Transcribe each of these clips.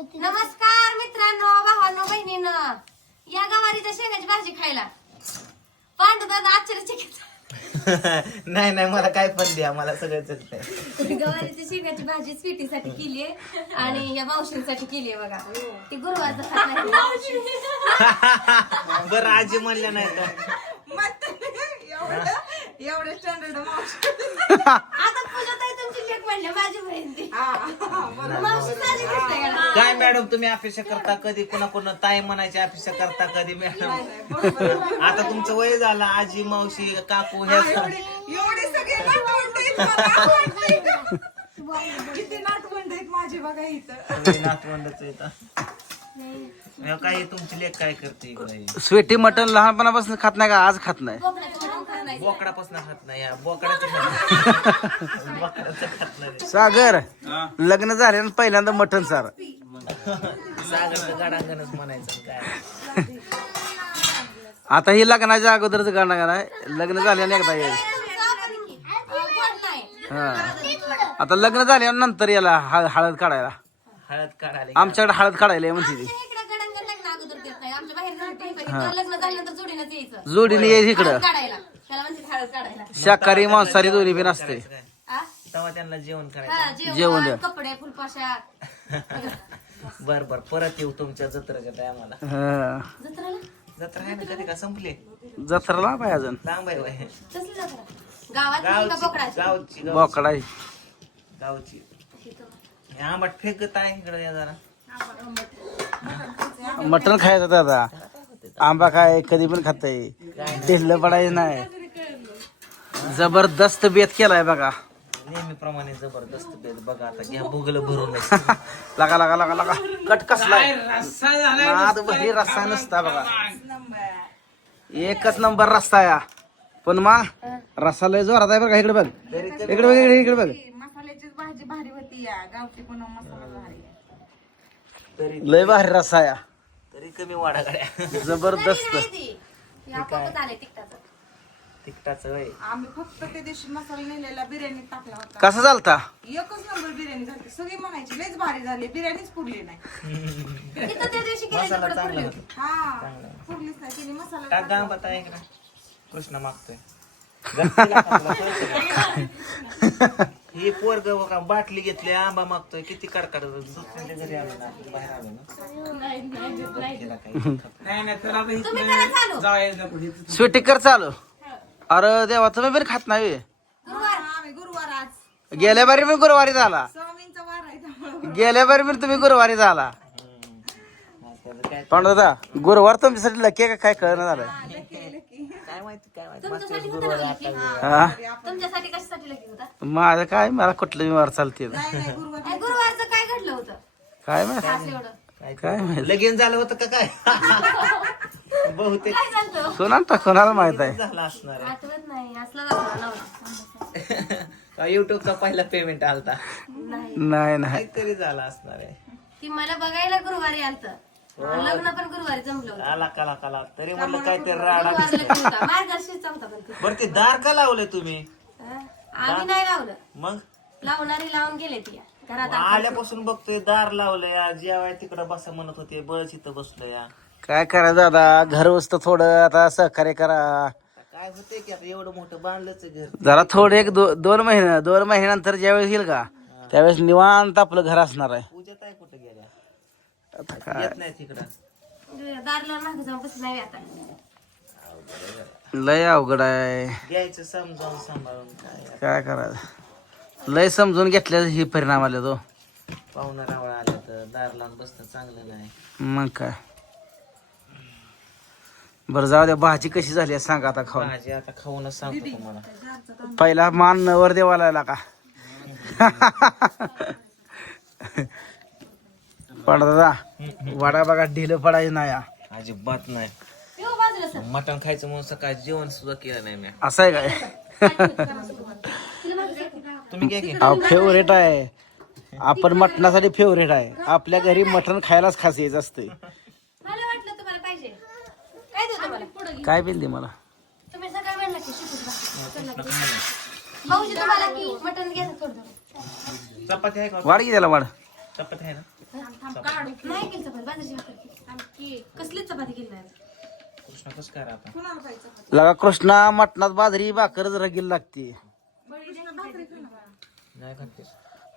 नमस्कार मित्रांनो भावांनो बहिणीनं. या गवारीच्या शेंगाची भाजी खायला. पांडुदादा आश्चर्यचकित नाही नाही मला काय पण द्या मला सगळं चलतंय गवारीच्या शेंगाची भाजी स्वीटीसाठी केली आहे आणि या मावशींसाठी केली आहे बघा. ती गुरुवारचं खात नाही. बरं आजी म्हणल्या नाही तर. एवढं एवढं स्टँडर्ड मावशी. आता तुमची लेख म्हणल्या माझी बहीण ती मावशी साधी दिसते का? काय मॅडम तुम्ही अपेक्षा करता कधी? कुणा कुणा ताई म्हणायची अपेक्षा करता कधी मॅडम? आता तुमचं वय झालं आजी मावशी काकू ह्या एवढे सगळे नातवंड आहेत मला. आवडले. किती नातवंड आहेत माझे बघा इथं. सगळे नातवंडच येतात काही तुमची लेख काय करते इकडे स्वीटी मटन लहानपणापासून खात नाही का? आज खात नाही. मटण खात नाही. बोकडापासून खात नाही या बोकडाचं खात- बोकडाचं खात नाही. सागर लग्न झाल्यानं पहिल्यांदा मटन सार. सागरचं गाडांगणच म्हणायचं काय. आता ही लग्नाच्या अगोदरच गाणं गाणं आहे. लग्न झाल्यानं एकदा येईल. हा. आता लग्न झाल्यानंतर याला हळ- हळद काढायला. हळद काढायला. आमच्याकडे हळद काढायला आहे म्हणते ती. आमच्या इकडे गडंगण लग्न अगोदर देत नाही. आमच्या बाहेर जाऊन ठेवायचं. इथं लग्न झाल्यानंतर जोडीनंच यायचं. जोडीने ये इकडं. काढायला. त्याला म्हणजे हळद काढायला. शाकाहारी मांसाहारी दोन्ही बी नसते काय? आ? तेव्हा त्यांना जेवण करायचं. हा, जेवण जेवण द्या. कपडे फुलपाशा. बर बर. परत येऊ तुमच्या जत्रेच्या टायमाला हा. जत्राला? जत्रा आहे ना कधी का? संपली? जत्रा लांब आहे अजून. लांब आहे बाई. कसली जत्रा? गावात नाही का गावची बोकडाची? गावची गावची. बोकडा आहे. गावची. हे आंबट फेकत आहे इकडे या जरा. मटण खायचं दादा आंबा काय कधी पण खाताय. ढिल्लं पडायचं नाही. जबरदस्त बेत केलाय बघा. नेहमीप्रमाणे जबरदस्त बेत बघा आता घ्या भुगलं भरून लगा लगा लगा लगा. कट कसलाय नाद भारी रस्ता नसता बघा. एकच नंबर रस्ता या पण मा रस्सा लय जोरात आहे बघा इकडे बघ. इकडे बघ इकडे इकडे बघ. मसाल्याची भाजी भारी होती या. गावठी पण मसाला भारी आहे. तरी लय भारी रस्सा या तरी कमी वाडा गाड्या. जबरदस्त. तिकटाचं वय आम्ही फक्त त्या दिवशी मसाला नेलेला बिर्याणी टाकला होता. कसा चालता एकच नंबर बिर्याणी झाली सगळी म्हणायची लयच भारी झाली बिर्याणीच पुरली नाही. तिथं त्या दिवशी केलं मसाला चांगला पुरली होता. हा पुरलीच नाही तिने मसाला टाक आहे इकडे. कृष्ण मागतोय. गप्पीला टाकला? ही पोरग का बाटली घेतली आंबा मागतोय किती कडकड दुसऱ्याच्या घरी आलो ना बाहेर आलो ना. तिला काही तुम्ही करा चालू. स्वीटी कर चालू. अरे देवा तुम्ही पण खात नाही. व्हय. गुरुवार आम्ही गुरुवार आज. गेल्या बारी पण गुरुवारी झाला. स्वामींचा वार आहे त्यामुळे. गेल्या बारी पण तुम्ही गुरुवारी झाला. त्याचं काय पण दादा गुरुवार तुमच्यासाठी लकी आहे का काय कळणं झालं काय माहिती काय माहिती. तुमच्यासाठी होतं ना लकी? हा? तुमच्यासाठी कशासाठी लकी होता? माझं काय मला कुठलं वार चालते नाही नाही गुरुवार आणि गुरुवारचं काय घडलं होतं? काय माहिती? एवढं. काय काय माहिती? लगीन झालं होतं का काय? बहुतेक कोणाला कोणाला माहीत आहे. झालं असणार आठवत नाही असला दाखवा नवरा. आहे युट्यूबचा पहिला पेमेंट आलता? नाही. नाही नाही. काहीतरी झाला असणार आहे. ती मला बघायला गुरुवारी आलत. लग्न पण गुरुवारी जमलं होतं. आला काला काला तरी म्हणलं काहीतरी राडा गुरुवार लग्न होता. मार्गशीर्ष होता पण ते. बरं ते दार का लावले तुम्ही? हं? आम्ही नाही लावलं. मग? लावणारी लावून गेले ती. घरात आल्यापासून बघतोय दार लावलंय. जेवाय तिकडं बसा म्हणत होते बस इथं बसलो या काय करा दादा घर वस्त थोडं आता सहकार्य करा. काय होते की आता एवढं मोठं बांधलंच आहे घर. जरा थोडं एक दो, दोन महिने दोन महिन्यानंतर ज्यावेळेस येईल का त्यावेळेस निवांत आपलं घर असणार आहे. पूजा काय कुठे गेल्या? आता काय? येत नाही तिकडं. दारला मागे जाऊन बस नाही आता. लय अवघड आहे. घ्यायचं समजावून सांभाळून काय काय करायचं? लय समजून घेतल्या ही परिणाम आले तो पाहुणा रावळ आल्या तर दार लावून बसणं चांगलं नाही. मग काय? बरं जाऊ द्या भाजी कशी झाली आहे सांगा आता खाऊन. भाजी आता खाऊनच सांगतो तुम्हाला. पहिला मान नवर देवाला आला का? पण दादा वडा बघा ढिलं पडायचं नाही हा. अजिबात नाही. मटण खायचं म्हणून सकाळी जेवण सुद्धा केलं नाही मी. असं आहे काय? तुम्ही की. अहो फेवरेट आहे. आपण मटणासाठी फेवरेट आहे. आपल्या घरी मटण खायलाच खास यायचं असतंय मला वाटलं तुम्हाला पाहिजे काय देऊ तुम्हाला पुढं काय बिल दे मला? तुम्ही सकाळी म्हणला की शिकूच भाऊजी तुम्हाला की मटण घ्यायचं थोडं थोडं चपाती आहे का? वाढ की त्याला वाढ. चपाती आहे ना? थांब काढू नाही केली चपाती बाजरीची भाकर केली. थांब की कसलीच चपाती केली नाही. कृष्णा कसं काय आता? कुणाला पाहिजे लगा कृष्णा मटणात बाजरी लागते भाकरी खा ना. नाही खातेस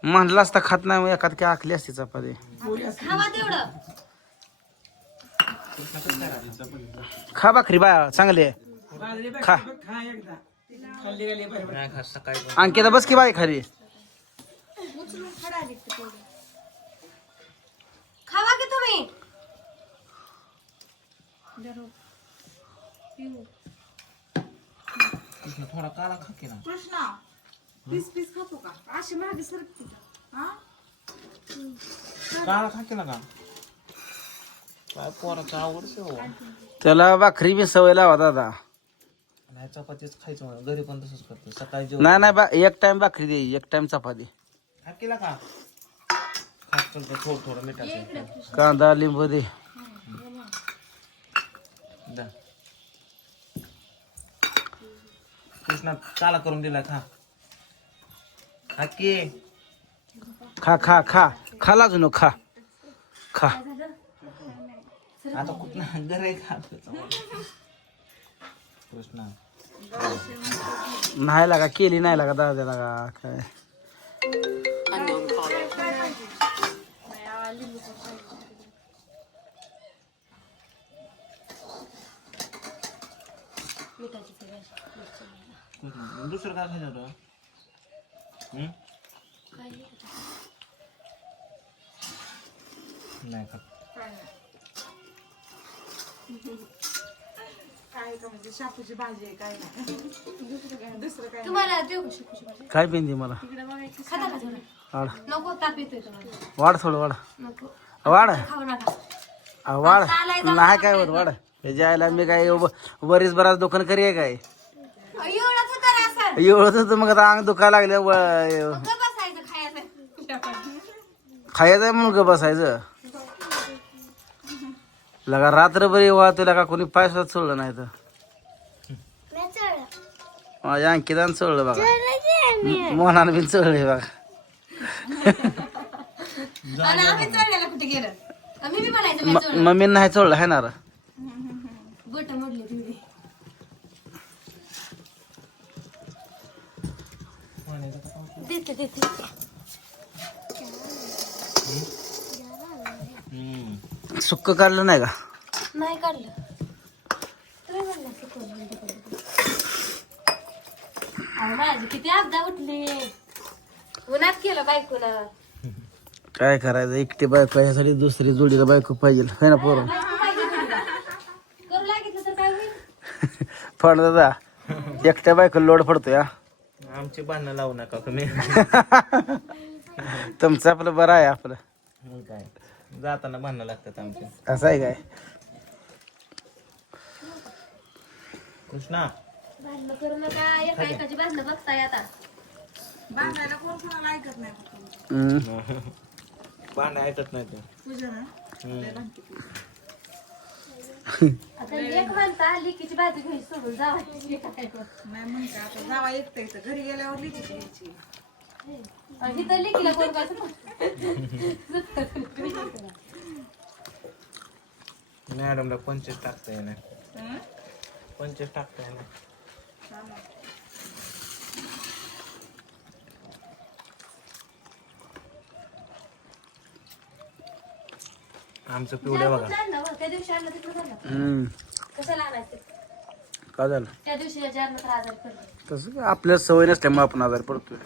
म्हणलं असता खात नाही मग एखाद काय आखली असते चपाती. खावा तेवढं कृष्णा कसं काय आता? खा भाकरी बा चांगली आहे. खा. अंकिता बस की बाई खरी. खावा की तुम्ही? थोडा काळा खा की ना कृष्णा पीस पीस खातो का? अशी मागे सरकते का? हा? काळा खा की ना का? काय पोराचं त्याला भाकरी बी सवय लावा दादा. नाही चपातीच खायचं म्हणून. घरी पण तसंच करतो सकाळी जेवण. नाही नाही बा एक टाइम भाकरी दे एक टाइम चपाती. खा केला का? खात चलतो थोडं थोडं मिठाचं कांदा लिंबू दे. दा. कृष्णा काला करून दिला खा. खा की खा खा खा. खा लाजू नको खा. खा. आता कुठं घर आहे का? कृष्णा. नाही लागा केली नाही लागा दादा लागा काय? दुसरं काय खायचं होतं? हं? नाही खात. काय का म्हणजे शापूची भाजी आहे काय नाही. दुसरं काय तुम्हाला देऊ का शेपूची भाजी? काय पेंदी मला? तिकडे बघायचं खाता का थोडं? वाढ. नको ताप येतोय तुम्हाला वाढ थोडं वाढ. नको. वाढ. खाऊ नका. आ, वाढ. नाही काय होत वाढ. हे जायला मी काय व- वरीस बराच दुकान करी आहे काय? एवढंच होतं एवढं होतं मग आता अंग दुखायला लागलं व- बसायचं खायचं. खायचं म्हणून ग बसायचं? लगा रात्रभर वाहतो लगा कोणी पाय सुद्धा चोळलं नाही तर? माझ्या अंकितानं चोळलं बघा. मोहनानं बी चोळले बघा. मम्मी नाही चोळलं आहे ना देते देते हम्म. सुक्क काढलं नाही का? नाही काढलं. तुम्ही म्हणला सुकवलं म्हणजे कधी. अहो माझी किती अपदा उठली. उन्हात केलं बायकोला काय करायचं? एकटी बायको यासाठी दुसरी जोडीला बायको पाहिजे. है ना पोरं? बायको पाहिजे तुला. करू लागितलं तर काय होईल? पण दादा. एकट्या बायको लोड पडतो या आमची भांडणं लावू नका तुम्ही. तुमचं आपलं बरं आहे आपलं. मग काय? जाताना भांडणं लागतात आमची असं आहे काय? कृष्णा. भांडणं करू नका एका एकाची भांडणं बघताय आता. बांधायला कोण कोणाला ऐकत नाही फक्त. हम्म. भांडणं ऐकत नाही ते. पूजा ना? हम्म. आता एक म्हणता लिकीची भाजी घेऊन सोडून जावायची. काय नाही म्हणते आता जावा एकटं इथं. घरी गेल्यावर लिहिची घ्यायची. लिकीला कोण मॅडमला पंचवीस टाकता येणार हं? पंचवीस टाकता येणार हा ना. आमचं पिवड्या बघा त्या दिवशी आणलं तिकडं झालं. हम्म. कशाला आणायचं काय झालं? त्या दिवशी ज्या नंतर आजारी पडले. तसं काय आपल्याला सवय नसल्यामुळे आपण आजारी पडतोय.